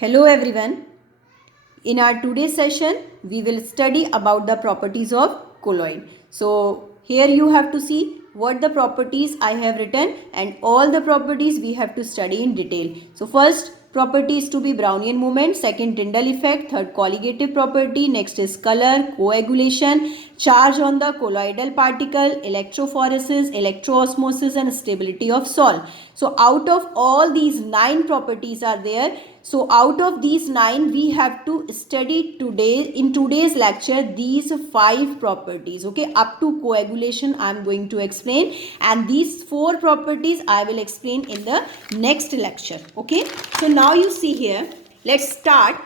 Hello everyone. In our today's session, we will study about the properties of colloid. So here you have to see what the properties I have written and all the properties we have to study in detail. So first property is to be Brownian movement, second Tyndall effect, third colligative property, next is color, coagulation, charge on the colloidal particle, electrophoresis, electroosmosis and stability of sol. So out of all these 9 properties are there. So out of these 9 we have to study today in today's lecture these 5 properties. Okay, up to coagulation I am going to explain, and these 4 properties I will explain in the next lecture. Okay, so now you see here, let's start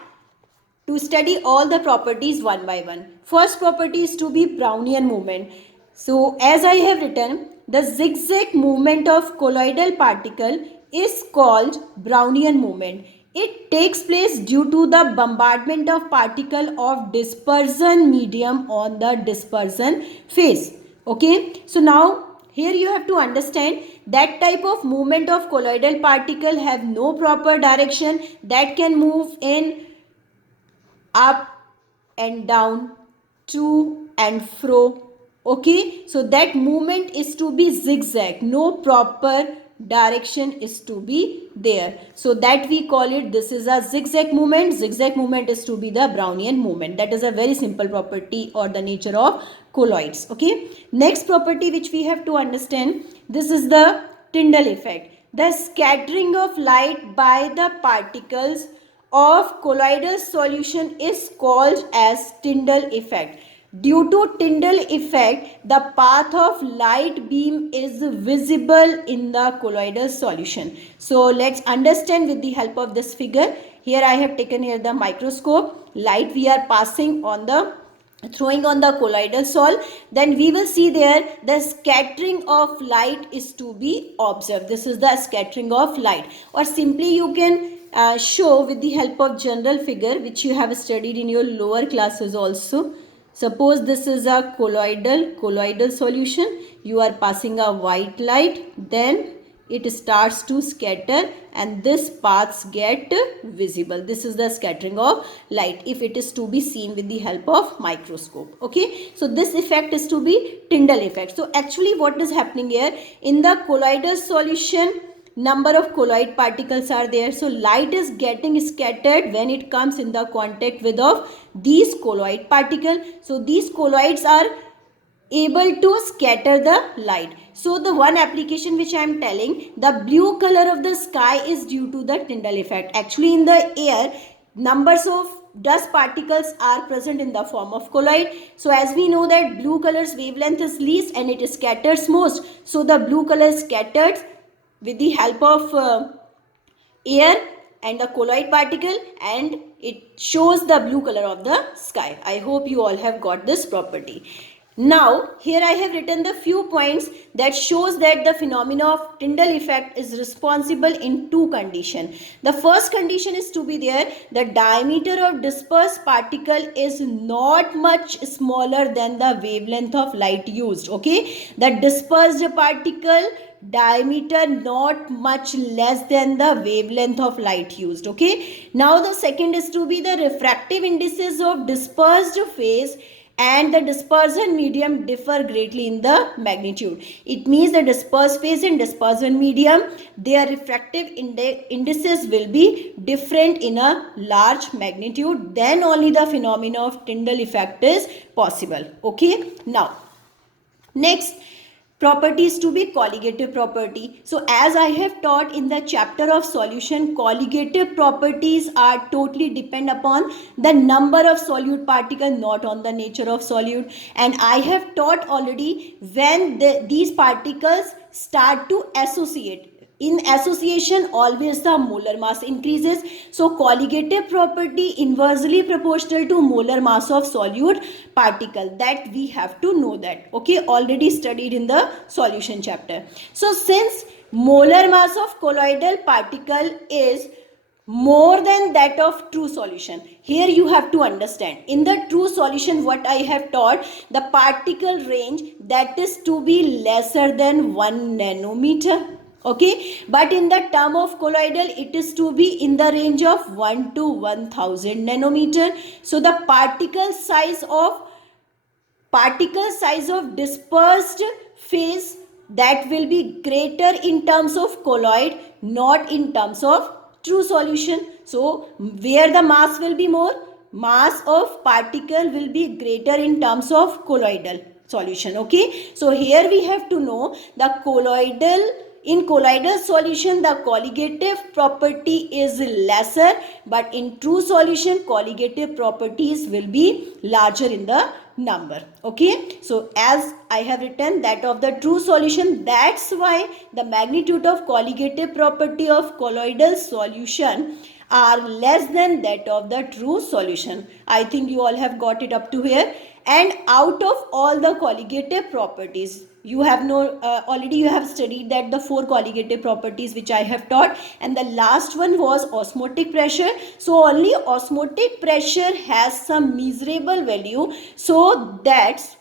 to study all the properties one by one. First property is to be Brownian movement. So as I have written, the zigzag movement of colloidal particle is called Brownian movement. It takes place due to the bombardment of particle of dispersion medium on the dispersion phase. Okay, so now here you have to understand that type of movement of colloidal particle have no proper direction, that can move in up and down, to and fro. Okay, so that movement is to be zigzag, no proper direction is to be there, so that we call it, this is a zigzag movement. Zigzag movement is to be the Brownian movement. That is a very simple property or the nature of colloids. Okay, next property which we have to understand, this is the Tyndall effect. The scattering of light by the particles of colloidal solution is called as Tyndall effect. Due to Tyndall effect, the path of light beam is visible in the colloidal solution. So let's understand with the help of this figure. Here I have taken here the microscope. Light we are passing on the throwing on the colloidal sol, then we will see there the scattering of light is to be observed. This is the scattering of light, or simply you can show with the help of general figure which you have studied in your lower classes also. Suppose this is a colloidal solution, you are passing a white light, then it starts to scatter and this paths get visible. This is the scattering of light if it is to be seen with the help of microscope. Okay, so this effect is to be Tyndall effect. So actually what is happening here, in the colloidal solution number of colloid particles are there, so light is getting scattered when it comes in the contact with of these colloid particle. So these colloids are able to scatter the light. So the one application which I am telling, the blue color of the sky is due to the Tyndall effect. Actually in the air, numbers of dust particles are present in the form of colloid. So as we know that blue color's wavelength is least and it scatters most. So the blue color is scattered with the help of air and the colloid particle, and it shows the blue color of the sky. I hope you all have got this property. Now here I have written the few points that shows that the phenomena of Tyndall effect is responsible in two conditions. The first condition is to be there, the diameter of dispersed particle is not much smaller than the wavelength of light used. Okay, the dispersed particle diameter not much less than the wavelength of light used. Okay, now the second is to be the refractive indices of dispersed phase and the dispersion medium differ greatly in the magnitude. It means the dispersed phase and dispersion medium, their refractive indices will be different in a large magnitude, then only the phenomena of Tyndall effect is possible. Okay, now next property is to be colligative property. So as I have taught in the chapter of solution, colligative properties are totally depend upon the number of solute particle, not on the nature of solute. And I have taught already when these particles start to associate. In association, always the molar mass increases. So colligative property inversely proportional to molar mass of solute particle. That we have to know that. Okay, already studied in the solution chapter. So since molar mass of colloidal particle is more than that of true solution, here you have to understand, in the true solution what I have taught, the particle range that is to be lesser than 1 nanometer. Okay, but in the term of colloidal, it is to be in the range of 1 to 1000 nanometer. So the particle size of dispersed phase, that will be greater in terms of colloid, not in terms of true solution. So where the mass will be more, mass of particle will be greater in terms of colloidal solution. Okay, so here we have to know the in colloidal solution the colligative property is lesser, but in true solution colligative properties will be larger in the number. Okay, so as I have written that of the true solution, that's why the magnitude of colligative property of colloidal solution are less than that of the true solution. I think you all have got it up to here. And out of all the colligative properties, you have already you have studied that the 4 colligative properties which I have taught, and the last one was osmotic pressure. So only osmotic pressure has some measurable value, so that's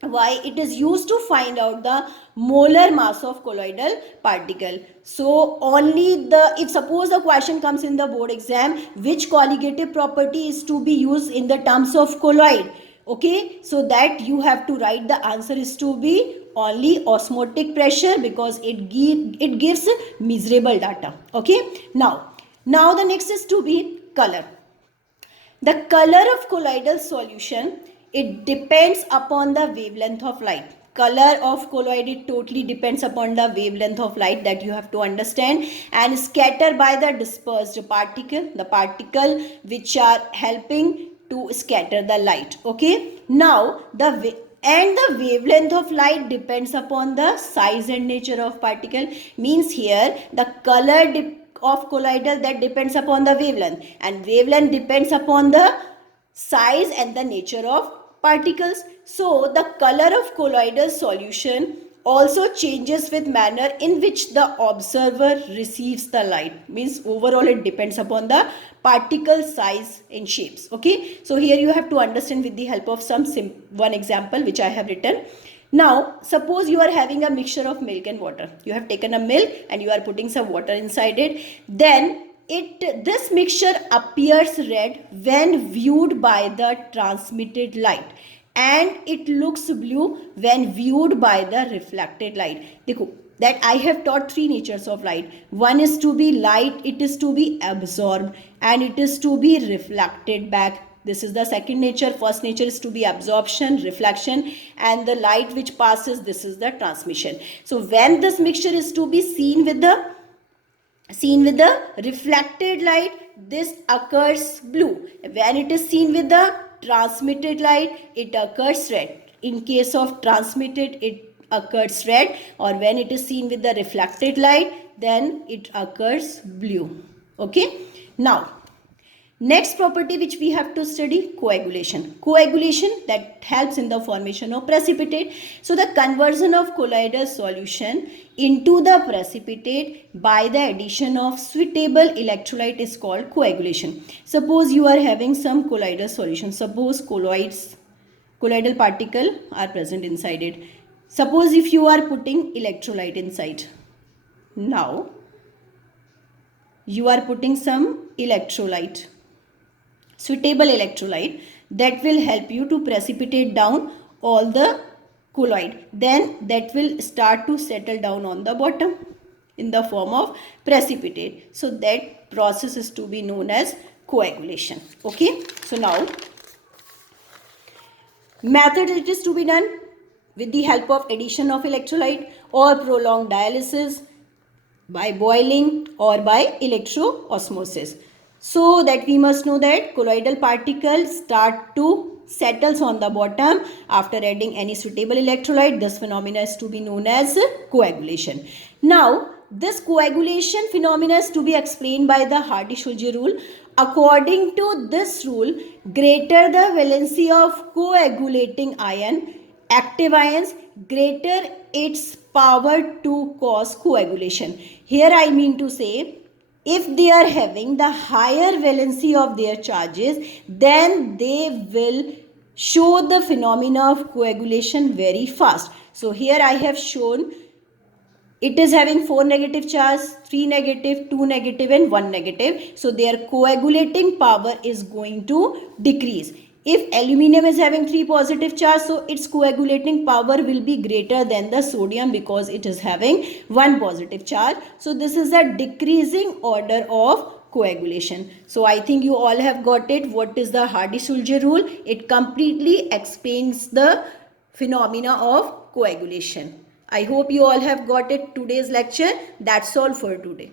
why it is used to find out the molar mass of colloidal particle. So only if suppose the question comes in the board exam, which colligative property is to be used in the terms of colloid, okay, so that you have to write the answer is to be only osmotic pressure, because it gives measurable data. Okay, now the next is to be color. The color of colloidal solution, it depends upon the wavelength of light. Color of colloid, it totally depends upon the wavelength of light, that you have to understand, and scattered by the dispersed particle, the particle which are helping to scatter the light. Okay, now the wavelength of light depends upon the size and nature of particle. Means here the color of colloidal, that depends upon the wavelength, and wavelength depends upon the size and the nature of particles. So the color of colloidal solution also changes with manner in which the observer receives the light. Means overall it depends upon the particle size and shapes. Okay, so here you have to understand with the help of one example which I have written. Now suppose you are having a mixture of milk and water. You have taken a milk and you are putting some water inside it. Then this mixture appears red when viewed by the transmitted light, and it looks blue when viewed by the reflected light. Dekho, that I have taught 3 natures of light. One is to be light, it is to be absorbed, and it is to be reflected back. This is the second nature. First nature is to be absorption, reflection, and the light which passes, this is the transmission. So when this mixture is to be seen with the reflected light, this occurs blue. When it is seen with the transmitted light, it occurs red. In case of transmitted, it occurs red, or when it is seen with the reflected light, then it occurs blue. Okay, now next property which we have to study, coagulation. Coagulation, that helps in the formation of precipitate. So the conversion of colloidal solution into the precipitate by the addition of suitable electrolyte is called coagulation. Suppose you are having some colloidal solution. Suppose colloidal particle are present inside it. Suppose if you are putting electrolyte inside. Now you are putting some electrolyte, suitable electrolyte, that will help you to precipitate down all the colloid. Then that will start to settle down on the bottom in the form of precipitate. So that process is to be known as coagulation. Okay, so now method it is to be done with the help of addition of electrolyte or prolonged dialysis, by boiling or by electro-osmosis. So that we must know that colloidal particles start to settles on the bottom after adding any suitable electrolyte. This phenomena is to be known as coagulation. Now this coagulation phenomena is to be explained by the Hardy-Schulze rule. According to this rule, greater the valency of coagulating ion, active ions, greater its power to cause coagulation. Here I mean to say, if they are having the higher valency of their charges, then they will show the phenomena of coagulation very fast. So here I have shown it is having 4 negative charge, 3 negative, 2 negative and 1 negative. So their coagulating power is going to decrease. If aluminum is having 3 positive charge, so its coagulating power will be greater than the sodium because it is having 1 positive charge. So this is a decreasing order of coagulation. So I think you all have got it. What is the Hardy-Sulzer rule? It completely explains the phenomena of coagulation. I hope you all have got it today's lecture. That's all for today.